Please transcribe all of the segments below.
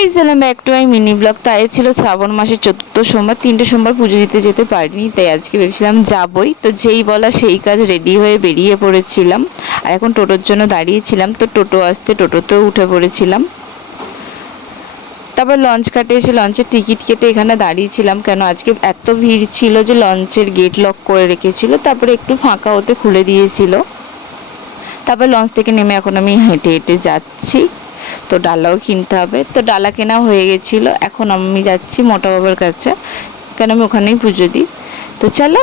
Guys, এলাম back to my mini blog. তাই ছিল শ্রাবণ মাসের চতুর্থ সোমবার, 3টে সোমবার পুজো দিতে যেতে পারিনি, তাই আজকে ভেবেছিলাম যাবই। তো যেই বলা সেই কাজ, রেডি হয়ে বেরিয়ে পড়েছিলাম। আর এখন টোটোর জন্য দাঁড়িয়েছিলাম, তো টোটো আসতে টোটোতেও উঠে পড়েছিলাম। তারপর লঞ্চ ঘাটে এসে লঞ্চের টিকিট কেটে এখানে দাঁড়িয়েছিলাম, কেন আজকে এত ভিড় ছিল যে লঞ্চের গেট লক করে রেখেছিল। তারপরে একটু ফাঁকা হতে খুলে দিয়েছিল। তারপর লঞ্চ থেকে নেমে এখন আমি হেঁটে হেঁটে যাচ্ছি। তো ডালাও কিনতে হবে, তো ডালা কেনা হয়ে গেছিলো। এখন আমি যাচ্ছি মোটা বাবার কাছে, কেন আমি ওখানেই পুজো দিই। তো চলো।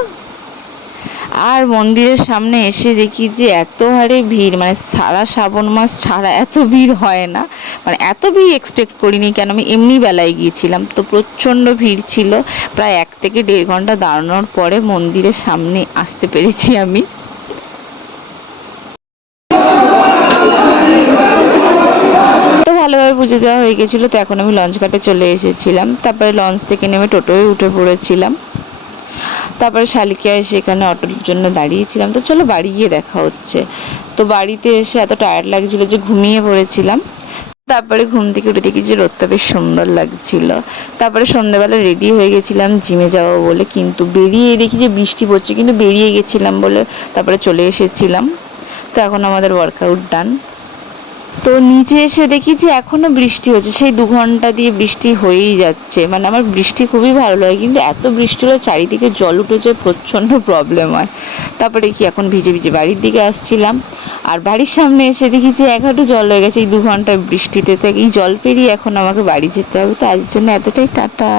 আর মন্দিরের সামনে এসে দেখি যে এত হারে ভিড়, মানে সারা শ্রাবণ মাস ছাড়া এত ভিড় হয় না। মানে এত ভিড় এক্সপেক্ট করিনি, কেন আমি এমনি বেলায় গিয়েছিলাম। তো প্রচণ্ড ভিড় ছিল। প্রায় 1 থেকে 1.5 ঘন্টা দাঁড়ানোর পরে মন্দিরের সামনে আসতে পেরেছি আমি। তো ভালোভাবে পুজো দেওয়া হয়ে গেছিলো। তো এখন আমি লঞ্চ ঘাটে চলে এসেছিলাম। তারপরে লঞ্চ থেকে নেমে টোটোয় উঠে পড়েছিলাম। তারপরে শালিকা এসে এখানে অটোর জন্য দাঁড়িয়েছিলাম। তো চলো বাড়ি গিয়ে দেখা হচ্ছে। তো বাড়িতে এসে এত টায়ার্ড লাগছিল যে ঘুমিয়ে পড়েছিলাম। তারপরে ঘুম থেকে উঠে দেখি যে রোদটা বেশ সুন্দর লাগছিল। তারপরে সন্ধ্যাবেলা রেডি হয়ে গেছিলাম জিমে যাবো বলে, কিন্তু বেরিয়ে দেখি যে বৃষ্টি পড়ছে, কিন্তু বেরিয়ে গেছিলাম বলে তারপরে চলে এসেছিলাম। তো এখন আমাদের ওয়ার্কআউট ডান। তো নিচে এসে দেখি যে এখনও বৃষ্টি হচ্ছে, সেই 2 ঘন্টা দিয়ে বৃষ্টি হয়েই যাচ্ছে। মানে আমার বৃষ্টি খুবই ভালো লাগে, কিন্তু এত বৃষ্টি হলে চারিদিকে জল উঠে যায়, প্রচণ্ড প্রবলেম হয়। তারপরে কি এখন ভিজে ভিজে বাড়ির দিকে আসছিলাম। আর বাড়ির সামনে এসে দেখি যে 1 হাঁটু জল হয়ে গেছে এই 2 ঘন্টার বৃষ্টিতে। থেকে এই জল পেরিয়ে এখন আমাকে বাড়ি যেতে হবে। তো আজকের জন্য এতটাই, টাটা।